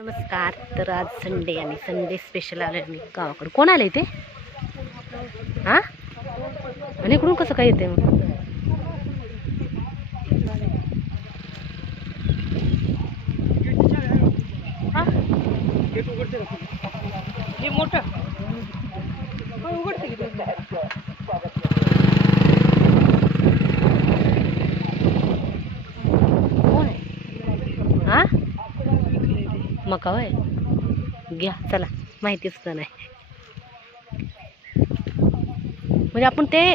नमस्कार तर आज संडे आणि संडे स्पेशल आले मी गावाकडे. कोण आले ते? हा? आणि इकडून कसं काय येते मग हा? हे मोठं हो, उघडते की ते. कोण आहे हा का होय. घ्या चला. माहितीच तर नाही. म्हणजे आपण ते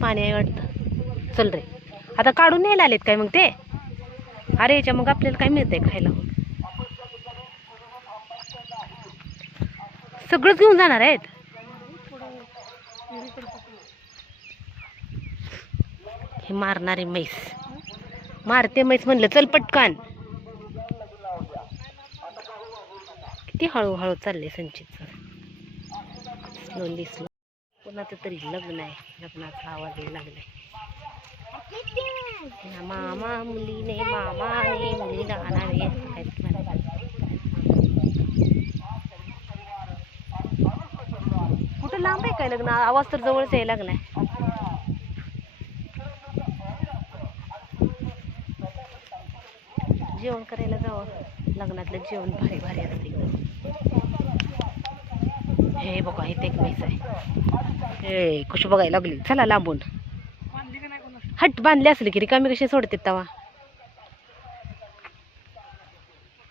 पाणी आहे वाटतं. चल रे. आता काढून न्यायला आलेत काय मग ते? अरे याच्या मग आपल्याला काय मिळतंय खायला? सगळंच घेऊन जाणार आहेत? हे मारणारे म्हैस. मारते म्हैस म्हणलं चल पटकन. किती हळूहळू चालले संचितचं स्लोली स्लो कोणाचं तरी लग्न आहे. लग्नाचा आवाज यायला लागलाय. मामा मुलीने मामाने मुलीला आणावे कुठं लांब आहे काय लग्न? आवाज तर जवळच यायला आहे जेवण करायला जावं. लग्नातलं जेवण भारी भारी असते. हे बघा इथे एक मेस आहे. हे कशी बघायला लागली. चला लांबून. हट बांधले असले की रिकामी कशी सोडते तवा.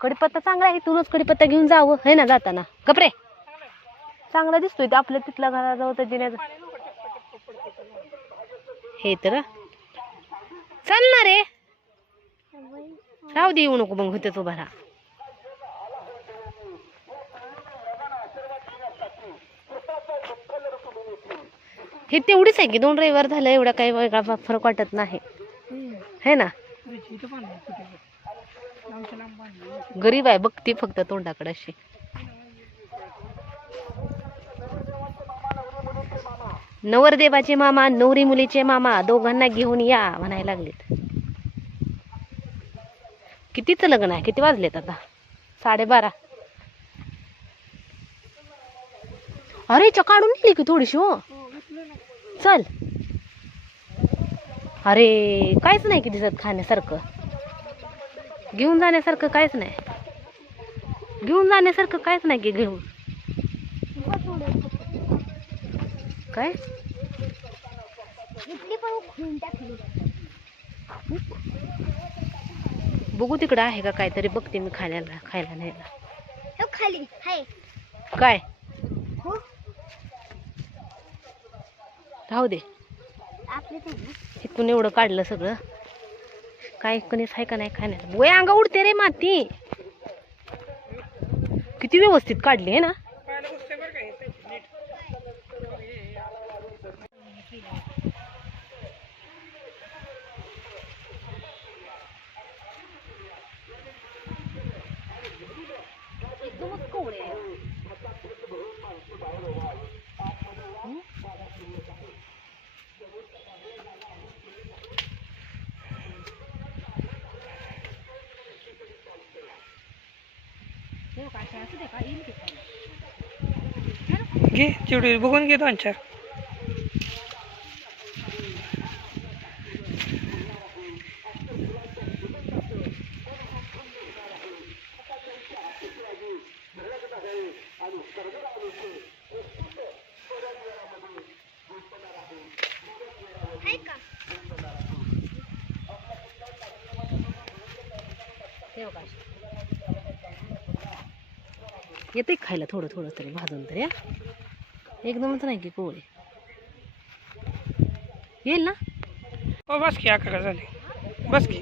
कडीपत्ता चांगला आहे इथूनच कडीपत्ता घेऊन जावं. है ना जाताना. कपरे चांगला दिसतोय ते आपल्या तिथला घराजवळ तर जिन्याचं. हे तर. चल ना रे. राहू दे येऊ नको मग होतेच उभा राहा. हे तेवढीच आहे की दोन रविवार झालं एवढा काही वेगळा फरक वाटत नाही. है ना? गरीब आहे बघती फक्त तोंडाकडे अशी. नवरदेवाचे मामा नवरी मुलीचे मामा दोघांना घेऊन या म्हणायला लागलेत. कितीच लग्न आहे? किती वाजलेत आता? साडेबारा. अरे च काढून नेली की थोडीशी हो? चल. अरे काहीच नाही की दिसत खाण्यासारखं. घेऊन जाण्यासारखं काहीच नाही. घेऊन जाण्यासारखं काहीच नाही की घेऊन. काय? बघू तिकडं आहे का काहीतरी बघते मी खाण्याला खायला न्यायला. खाली काय? राहू दे. इथून एवढं काढलं सगळं. काय कणीस आहे का नाही खाण्याला वय अंगा उडते रे माती. किती व्यवस्थित काढली आहे ना. घे चिवडी बघून घे दोन चार. येते खायला थोडं थोडं तरी भाजून तरी एकदमच नाही की कोवळे. येईल ना? हो बस की अकरा झाली. बस की.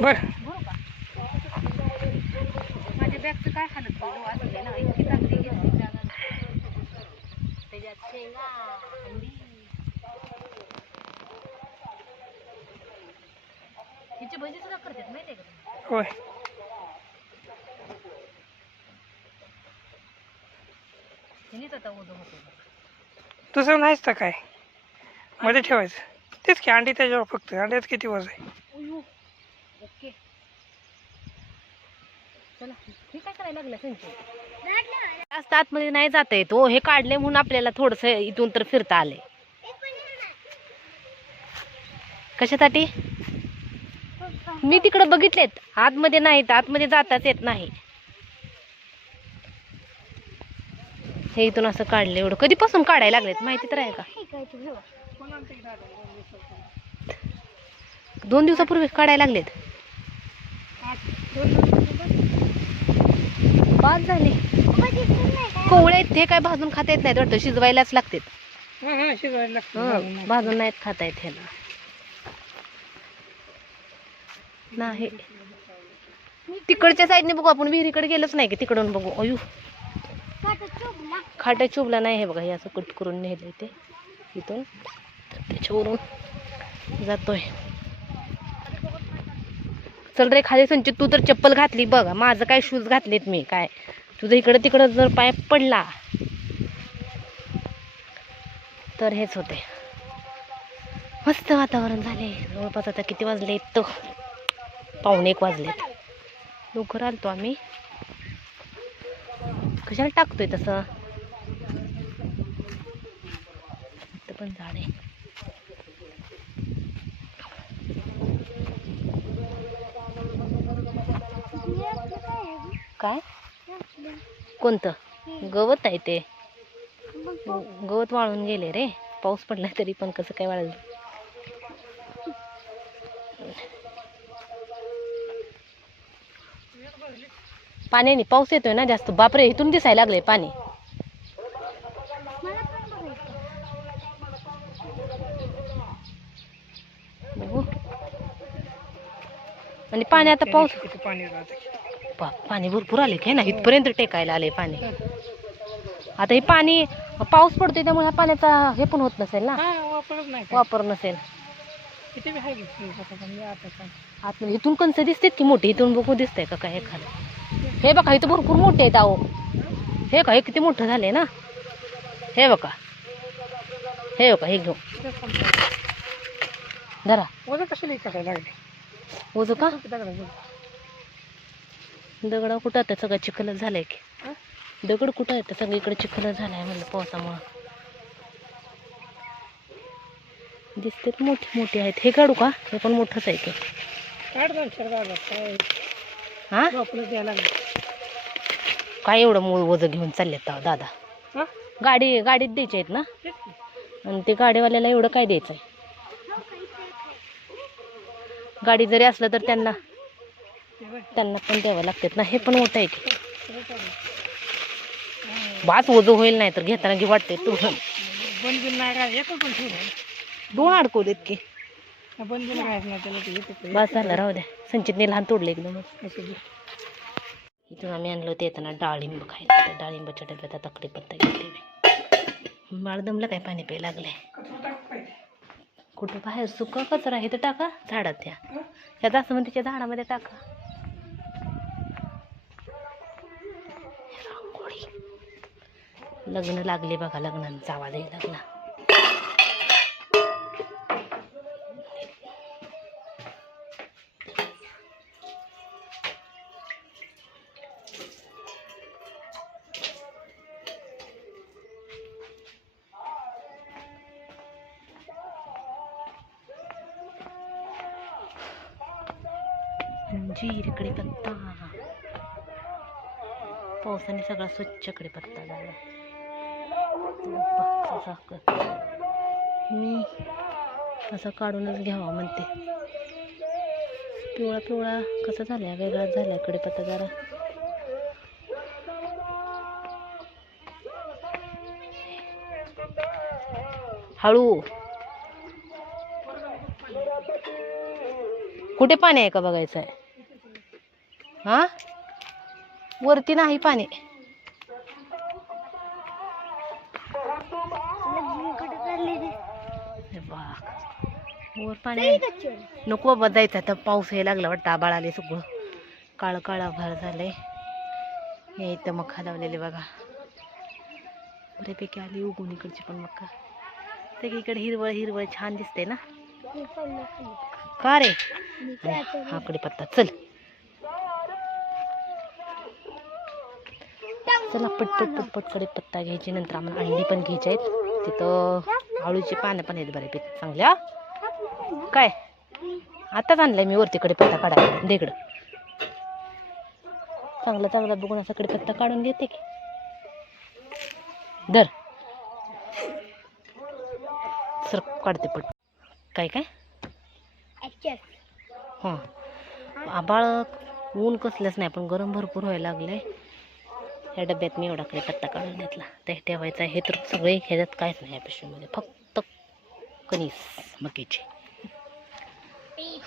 बर. माझ्या बॅगचं काय हालत ना इतकी चांगली घेतली जागा. त्याच्यात शेंगा अंडी. हिची भजी सुद्धा करतात माहिती आहे का? होय. दुसरं नाहीच तर काय? मध्ये ठेवायचं. तेच की अंडी त्याच्यावर फक्त. अंड्यात किती वज आहे? जास्त आतमध्ये नाही जाता येत हो. हे काढले म्हणून आपल्याला थोडस इथून तर फिरता आले. कशासाठी? मी तिकडे बघितलेत. आतमध्ये नाहीत. आतमध्ये जाताच येत नाही. हे इथून असं काढले एवढं. कधीपासून काढायला लागलेत? माहिती तर आहे का? दोन दिवसापूर्वी काढायला लागलेत. बाद झाले. कोवळे आहेत ते काय भाजून खाता येत नाहीत वाटतं. शिजवायलाच लागतात. भाजून नाहीत खाता येत ह्याला. नाही. तिकडच्या साईडने बघू आपण विहिरीकडे गेलोच नाही की तिकडून बघू. अयू खाटा चुबला नाही हे बघा हे असं कट करून नेलं ते इथून. त्याच्यावरून जातोय. चल रे खाली संचित तू तर चप्पल घातली बघ. माझं काय शूज घातलेत मी काय? तुझं इकडं तिकडं जर पाय पडला तर हेच होते मस्त वातावरण झाले जवळपास आता किती वाजले तो? पावणे एक वाजलेत. लवकर आलतो आम्ही. कशाला टाकतोय तसं इथं पण झाड आहे काय? कोणतं? गवत आहे ते. गवत वाळून गेले रे. पाऊस पडला तरी पण कसं काय वाळलं? पाण्याने पाऊस येतोय ना जास्त. बापरे इथून दिसायला लागले पाणी. आणि पाणी आता पाऊस किती पाणी पाणी भरपूर आले काय ना इथपर्यंत टेकायला आले पाणी. आता हे पाणी पाऊस पडतोय त्यामुळे ह्या पाण्याचा हे पण होत नसेल ना? हा वापरत नाही काय. वापर नसेल. किती बी आहे की दिवसाचं पण मी आता इथून कंस दिसतात की मोठे इथून बघू दिसतंय का काय एखादं. हे बघा इथं भरपूर मोठे आहेत अहो. हे का हे किती मोठं झालंय ना? हे बघा. हे बघा हे घेऊ. धरा. वजन कशाला करायला लागले? ओझं का? दगड कुठं आता सगळं चिखलच झालंय की? दगड कुठं आहे सगळीकडे चिखलच झालाय म्हणलं पावसामुळं. दिसतात मोठी मोठी आहेत. हे काढू का? हे पण मोठंच आहे काय हा? काय एवढं मूळ ओझं घेऊन चाललेत तेव्हा दादा? हा? गाडी गाडीत द्यायची आहेत ना. आणि ते गाडीवाल्याला एवढं काय द्यायचं आहे गाडी जरी असलं तर त्यांना त्यांना पण द्यावं लागतात ना. हे पण मोठं आहे की. बास ओझं होईल नाही तर घेताना घे वाटते तू. बंद बिन नाही पण ठेवलं दोन अडकवलेत की. बंद बास झालं राहू द्या. संचितने लहान तोडले एकदम इथून आम्ही आणलं ते येताना डाळिंब खायला. डाळिंबाच्या डब्यात आता तकडी पत्ता घेतले बाळ दमलं काय पाणी प्यायला लागलंय? कुठं बाहेर सुका कचरा आहे तर टाका झाडात द्या. या जास्वंदीच्या झाडामध्ये टाका. लग्न लागले बघा लग्नांचा आवाज यायला लागला अंजीर कडीपत्ता पावसाने सगळा स्वच्छ कडीपत्ता झाला. मी असा काढूनच घ्यावा म्हणते. पिवळा पिवळा कसा झाला वेगळाच झाला कडीपत्ता जरा. हळू. कुठे पाणी आहे का बघायचं आहे हा? वरती नाही पाणी. हे. वर पाणी. नको बाबा जायचं आता. पाऊस यायला लागला वाटतं. आबाळ आले सगळं. काळं काळं आभाळ झालंय. हे इथं मका लावलेले बघा. बऱ्यापैकी आली उगून इकडची पण मका. सगळीकडे हिरवळ हिरवळ छान दिसते ना? का रे? आकडे पत्ता चल. चला पटपट पटपट कढीपत्ता घ्यायची नंतर आम्हाला अंडी पण घ्यायची आहेत. तिथं आळूची पानं पण आहेत बऱ्यापैकी चांगल्या काय? आताच आणलंय मी वरती कढीपत्ता काढायला. दे इकडं. चांगला चांगला बघून असा कढीपत्ता काढून घेते की. दर सर काढते पट. काय काय? हां. आबाळ ऊन कसलंच नाही पण गरम भरपूर व्हायला लागले या डब्यात मी एवढा पत्ता काढून घेतला. ते ठेवायचा हे तर सगळे ह्याच्यात काहीच नाही या पिशवीमध्ये. फक्त कणीस मकीचे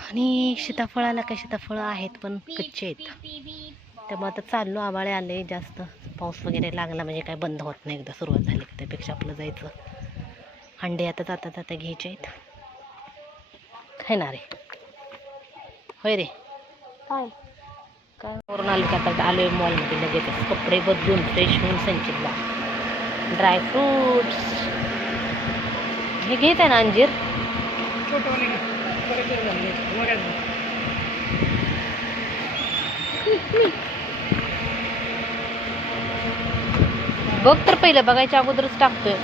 आणि सीताफळाला काय सीताफळं आहेत पण कच्चे आहेत. त्यामुळे आता चाललो. आबाळे आले. जास्त पाऊस वगैरे लागला म्हणजे काय बंद होत नाही. एकदा सुरुवात झाली की त्यापेक्षा आपलं जायचं. अंडे आता जाता जाता घ्यायचे आहेत. खाणार रे होय रे. काय? काय? वरून आलो की आता आलो आहे मॉलमध्ये लगेचच. कपडे बदलून फ्रेश होऊन संचितला. ड्रायफ्रूट्स हे घेत आहे ना अंजीर. बघ तर पहिलं बघायच्या अगोदरच टाकतोय.